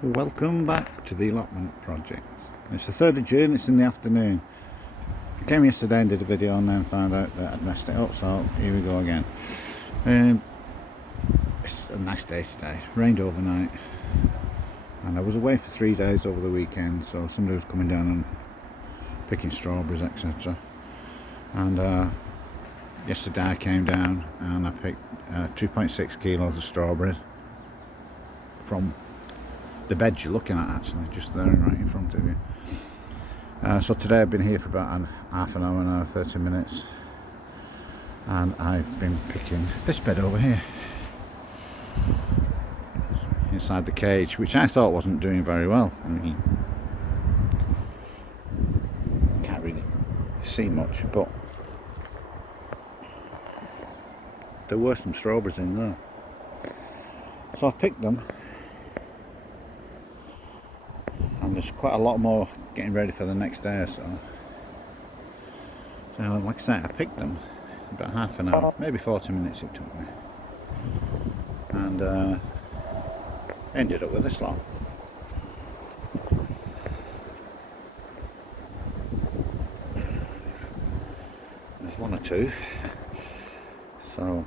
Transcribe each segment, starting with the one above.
Welcome back to the allotment project. It's the 3rd of June, it's in the afternoon. I came yesterday and did a video and then found out that I'd messed it up, so here we go again. It's a nice day today, rained overnight, and I was away for 3 days over the weekend, so somebody was coming down and picking strawberries, etc. And yesterday I came down and I picked 2.6 kilos of strawberries from the bed you're looking at, actually, just there right in front of you. So today I've been here for about half an hour now, 30 minutes, and I've been picking this bed over here inside the cage, which I thought wasn't doing very well. I mean, can't really see much, but there were some strawberries in there, so I picked them. And there's quite a lot more getting ready for the next day or so. So like I say, I picked them about half an hour, maybe 40 minutes it took me, and ended up with this lot. There's one or two, so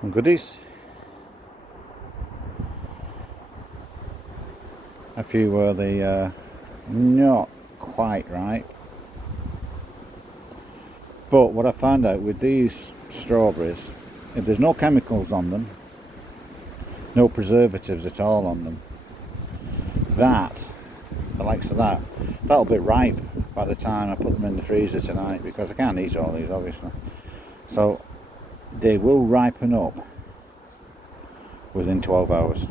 some goodies. A few were the not quite right, but what I found out with these strawberries, if there's no chemicals on them, no preservatives at all on them, the likes of that'll be ripe by the time I put them in the freezer tonight, because I can't eat all these obviously, so they will ripen up within 12 hours.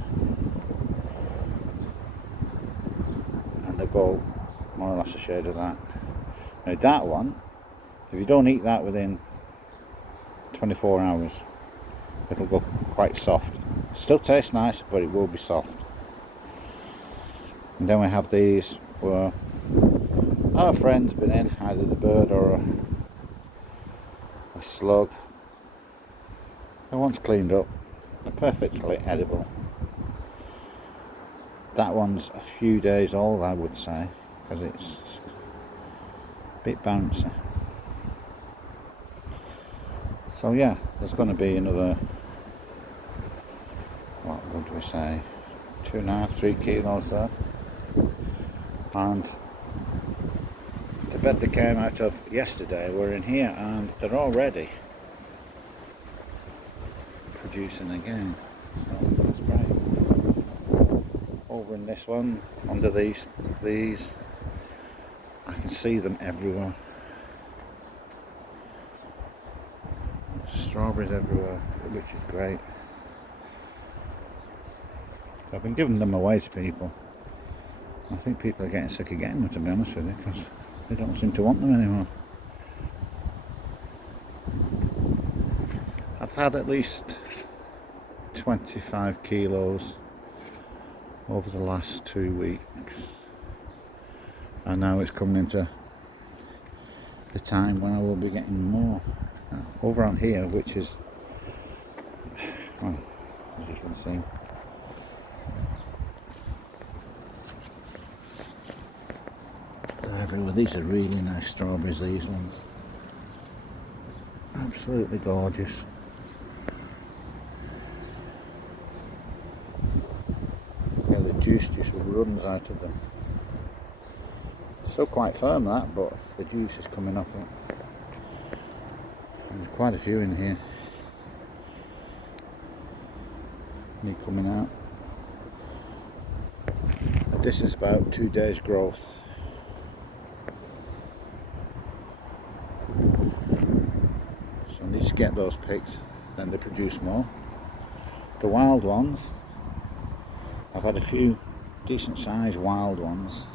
They go more or less a shade of that. Now that one, if you don't eat that within 24 hours, it'll go quite soft. Still tastes nice, but it will be soft. And then we have these where our friend's been in, either the bird or a slug. And once cleaned up, they're perfectly edible. That one's a few days old, I would say, because it's a bit bouncy. So yeah, there's going to be another, what would we say, 2.5, 3 kilos there. And the bed they came out of yesterday were in here, and they're already producing again. So that's great. Over in this one, under these, I can see them everywhere. Strawberries everywhere, which is great. So I've been giving them away to people. I think people are getting sick of getting them, to be honest with you, because they don't seem to want them anymore. I've had at least 25 kilos over the last 2 weeks, and now it's coming into the time when I will be getting more. Over on here, which is, well, as you can see, they're everywhere. These are really nice strawberries, these ones, absolutely gorgeous. The juice just runs out of them. Still quite firm that, but the juice is coming off it. And there's quite a few in here. Need coming out. But this is about 2 days growth. So I need to get those picked, then they produce more. The wild ones, I've had a few decent sized wild ones.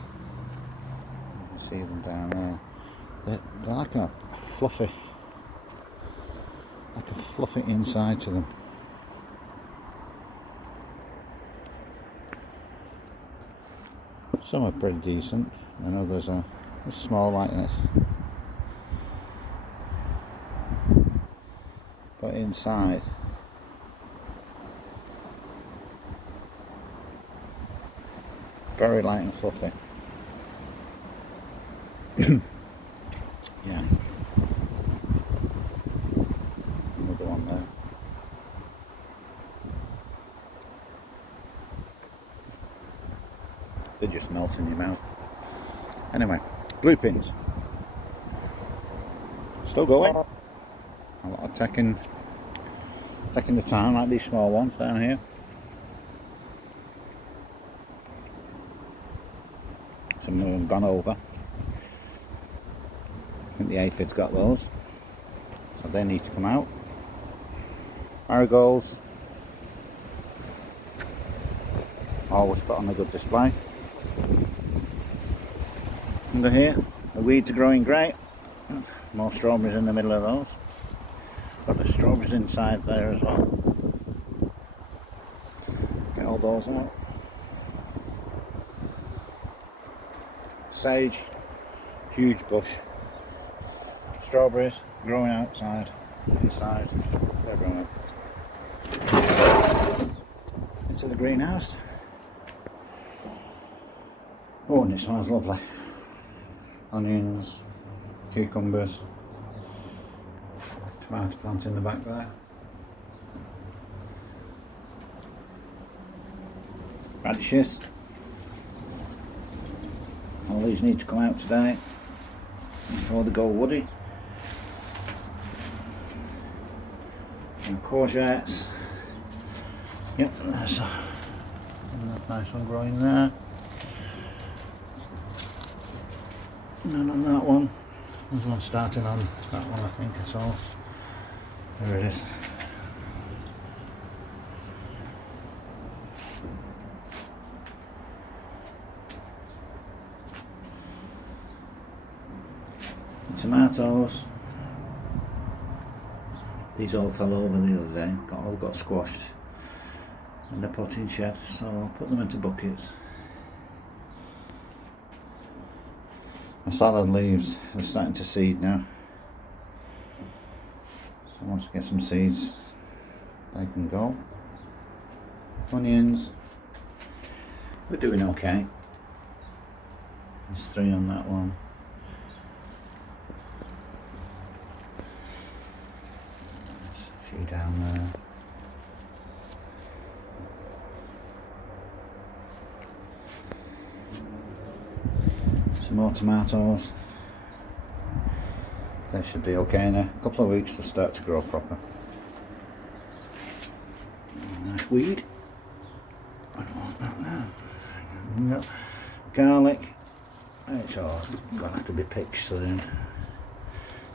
You can see them down there. They're like a fluffy inside to them. Some are pretty decent, and others are small like this. But inside Very light and fluffy. Yeah. Another one there. They just melt in your mouth. Anyway, blue pins. Still going. A lot of taking the time, like these small ones down here. Some of them gone over. I think the aphid's got those, so they need to come out. Marigolds, always put on a good display. Under here, the weeds are growing great. More strawberries in the middle of those. Got the strawberries inside there as well. Get all those out. Sage, huge bush. Strawberries growing outside, inside, they're growing up. Into the greenhouse. Oh, and it smells lovely. Onions, cucumbers, tomato plant in the back there. Radishes. All these need to come out today before they go woody. And courgettes. Yep, there's a nice one growing there. None on that one. There's one starting on that one, I think I saw. There it is. Tomatoes. These all fell over the other day, all got squashed in the potting shed, so I'll put them into buckets. My salad leaves are starting to seed now, so once I get some seeds they can go. Onions, we're doing okay. There's 3 on that one. There's a few down there. Some more tomatoes. They should be okay in a couple of weeks. They'll start to grow proper. Nice weed. I don't want that now. No. Garlic. It's all gonna have to be picked soon.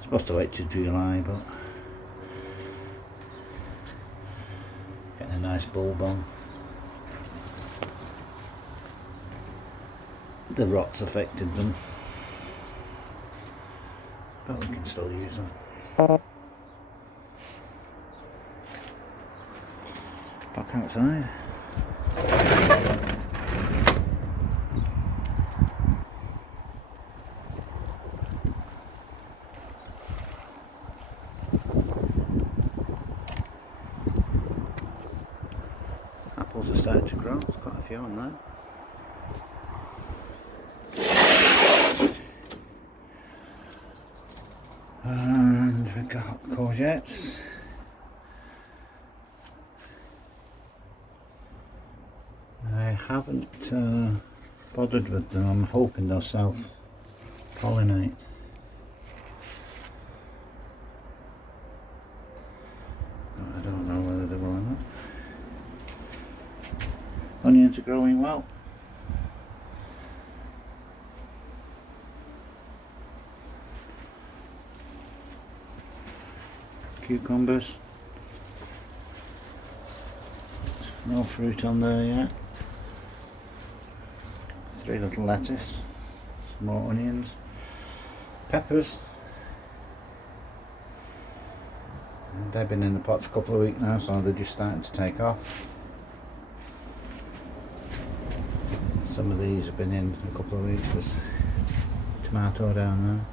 Supposed to wait till July, but getting a nice bulb on. The rot's affected them, but we can still use them. Back outside. Apples are starting to grow, there's quite a few on there. And we've got courgettes. I haven't bothered with them. I'm hoping they'll self-pollinate. I don't know whether they will or not. Onions are growing well. Cucumbers. No fruit on there yet. 3 little lettuce. Some more onions. Peppers. And they've been in the pots a couple of weeks now, so they're just starting to take off. Some of these have been in a couple of weeks. There's tomato down there.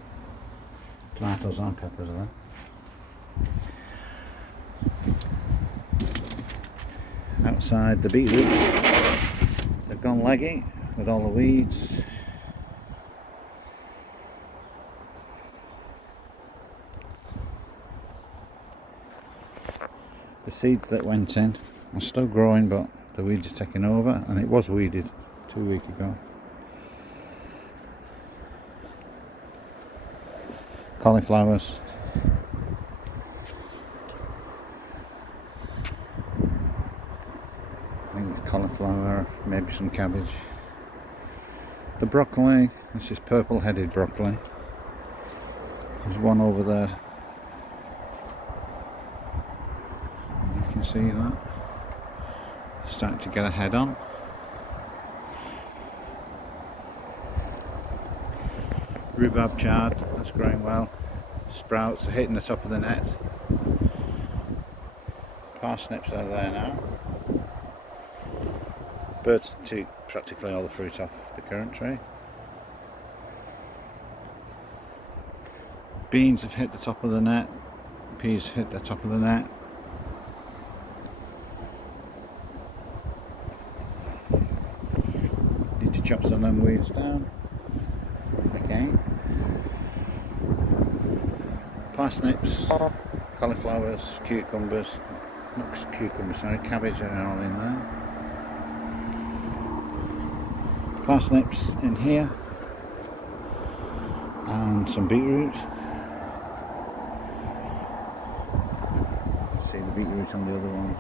Tomatoes and peppers are there. Outside the beetroot, they've gone leggy. with all the weeds. The seeds that went in are still growing, but the weeds are taking over, and it was weeded 2 weeks ago. Cauliflowers. I think it's cauliflower, maybe some cabbage. The broccoli, this is purple-headed broccoli. There's one over there. You can see that. Starting to get a head on. Rhubarb chard, that's growing well. Sprouts are hitting the top of the net. Parsnips are there now. Birds took practically all the fruit off the currant tree. Beans have hit the top of the net. Peas have hit the top of the net. Need to chop some of them weeds down. Again. Parsnips, cauliflowers, cucumbers, not cucumbers, sorry, cabbage are all in there. Parsnips in here, and some beetroot. See the beetroot on the other ones.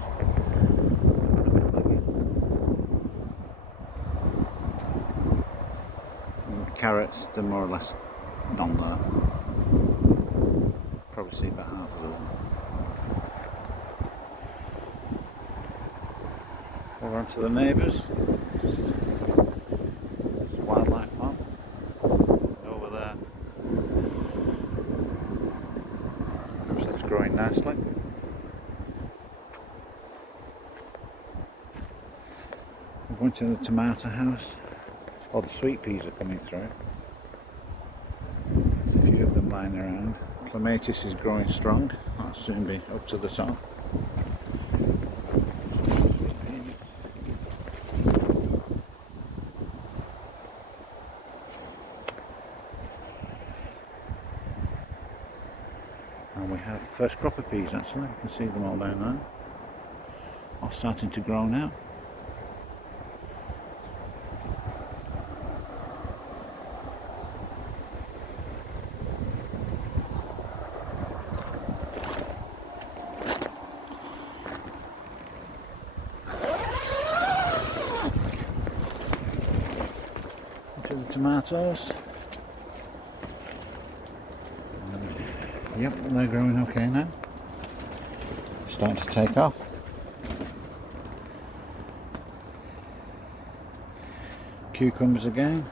And the carrots, they're more or less none there. Probably see about half of them. Over onto the neighbours. There's a wildlife farm over there. Everything's growing nicely. I'm going to the tomato house. All the sweet peas are coming through. There's a few of them lying around. Clematis is growing strong. That'll soon be up to the top. And we have first crop of peas actually. You can see them all down there. All starting to grow now. To the tomatoes. Yep, they're growing okay now. Starting to take off. Cucumbers again.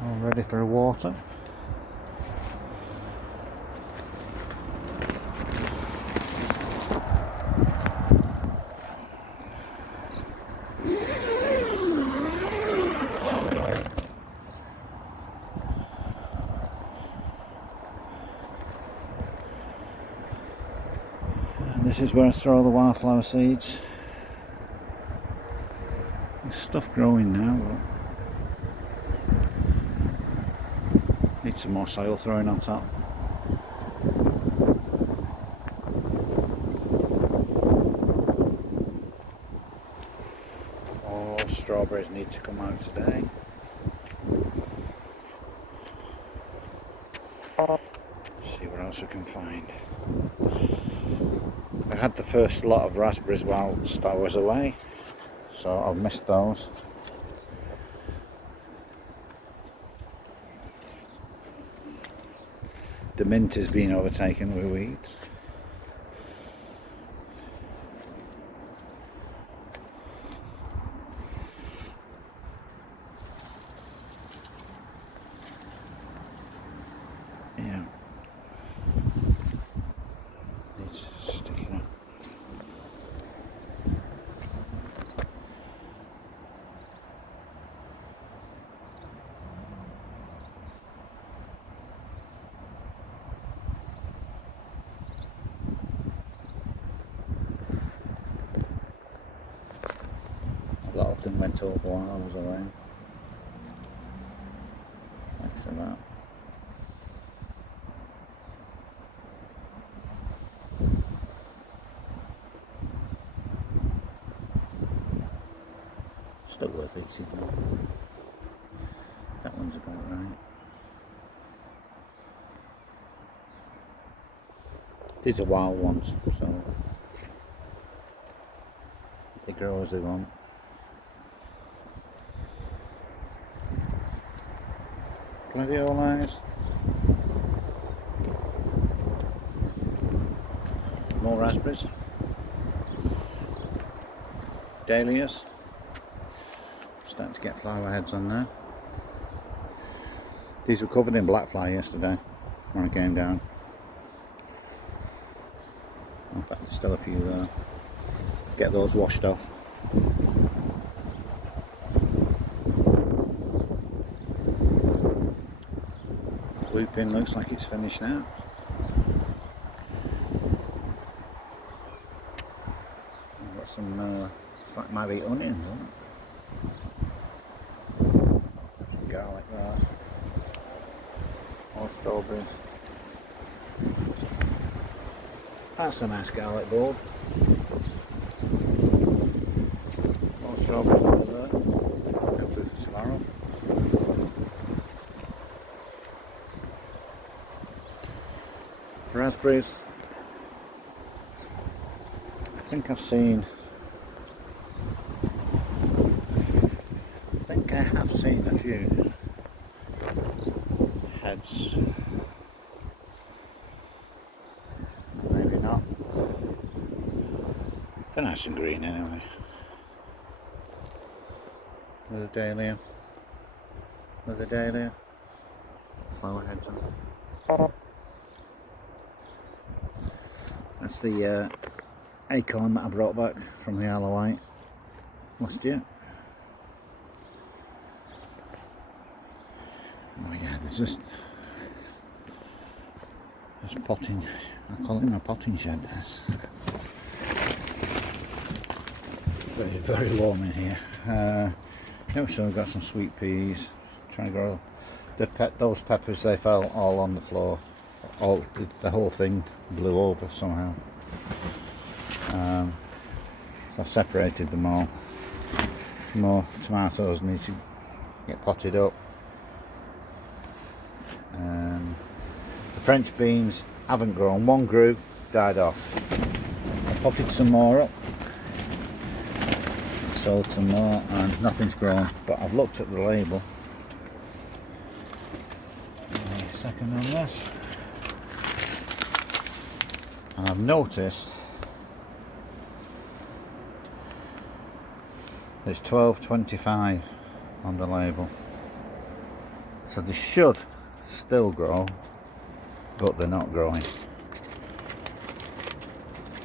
All ready for water. And this is where I throw the wildflower seeds. There's stuff growing now, but need some more soil throwing on top. All strawberries need to come out today. See what else we can find. I had the first lot of raspberries whilst I was away, so I've missed those. The mint is being overtaken with weeds. Yeah. It's sticking up. went over while I was away. Thanks for that. Still worth it, isn't it? That one's about right. These are wild ones, so they grow as they want. Gladioles. More raspberries. Dahlias. Starting to get flower heads on there. These were covered in black fly yesterday when I came down. In fact, there's still a few there. Get those washed off. Looping looks like it's finished now. I've got some, like might be onions, isn't it? Some garlic there. More strawberries. That's a nice garlic bulb. More strawberries over there. Hopefully for tomorrow. Raspberries. I think I have seen a few heads. Maybe not. They're nice and green anyway. With a dahlia. With a dahlia. Flower heads on. That's the acorn that I brought back from the Isle of Wight last year. Oh yeah, there's potting, I call it my potting shed. It's very, very warm in here. So I've got some sweet peas, trying to grow those peppers. They fell all on the floor. The whole thing blew over somehow. So I've separated them all. Some more tomatoes need to get potted up. The French beans haven't grown. One grew, died off. I potted some more up, sowed some more, and nothing's grown. But I've looked at the label. A second on this. And I've noticed there's 12.25 on the label, so they should still grow, but they're not growing.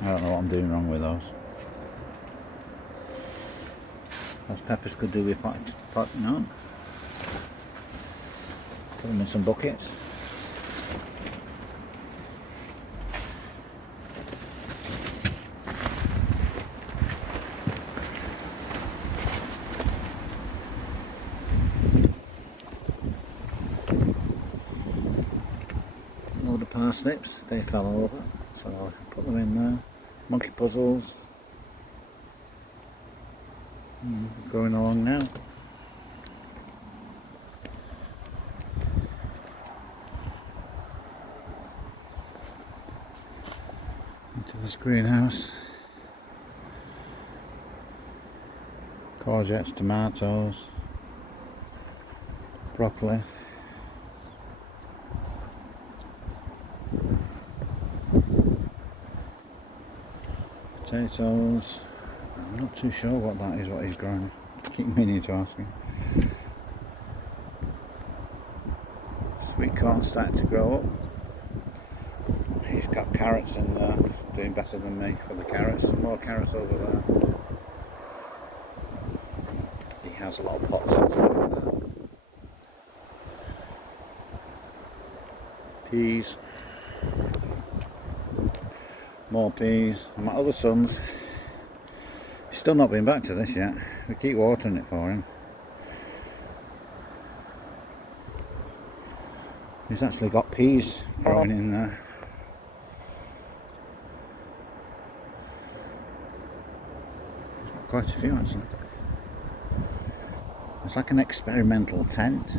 I don't know what I'm doing wrong with those. Those peppers could do with potting on. Put them in some buckets. Load of parsnips, they fell over, so I'll put them in there. Monkey puzzles. Going along now. Into this greenhouse. Courgettes, tomatoes, broccoli. Potatoes. I'm not too sure what that is, what he's growing. I keep meaning to ask him. Sweet corn starting to grow up. He's got carrots in there, doing better than me for the carrots. Some more carrots over there. He has a lot of pots in there. Peas. More peas. My other son's He's still not been back to this yet. We keep watering it for him. He's actually got peas growing in there. He's got quite a few actually. It's like an experimental tent.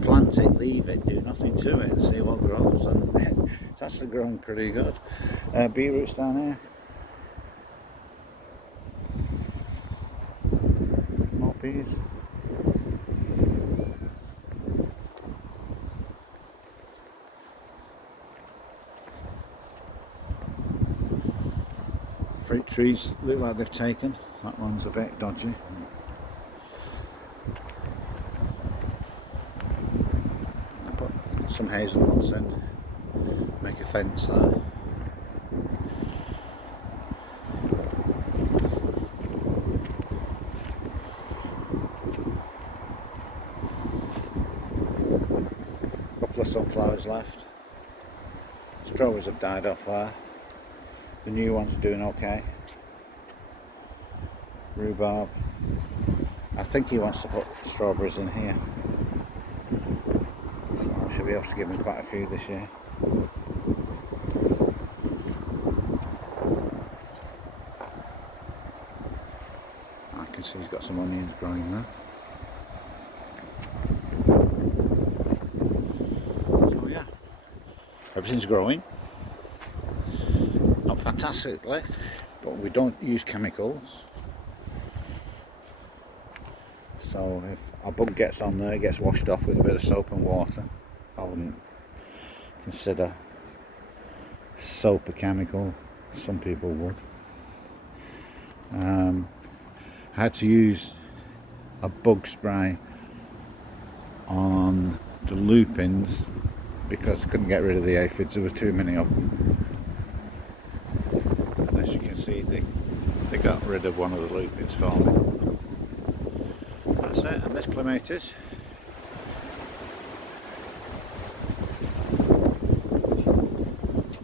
Plant it, leave it, do nothing to it, see what grows, and it's actually growing pretty good. Beetroots down here. More peas. Fruit trees look like they've taken. That one's a bit dodgy. I put some hazelnuts in, make a fence there. Couple of sunflowers left. Strawberries have died off there. The new ones are doing okay. Rhubarb. I think he wants to put strawberries in here. So I should be able to give him quite a few this year. I can see he's got some onions growing there. So yeah, everything's growing. Not fantastically, but we don't use chemicals. So if a bug gets on there, it gets washed off with a bit of soap and water. I wouldn't consider soap a chemical. Some people would. I had to use a bug spray on the lupins because I couldn't get rid of the aphids. There were too many of them. And as you can see, they got rid of one of the lupins for me. That's it, and this clematis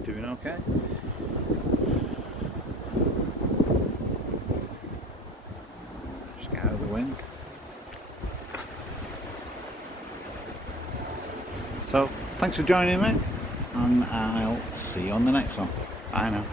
doing okay. Just get out of the wind. So thanks for joining me, and I'll see you on the next one. Bye now.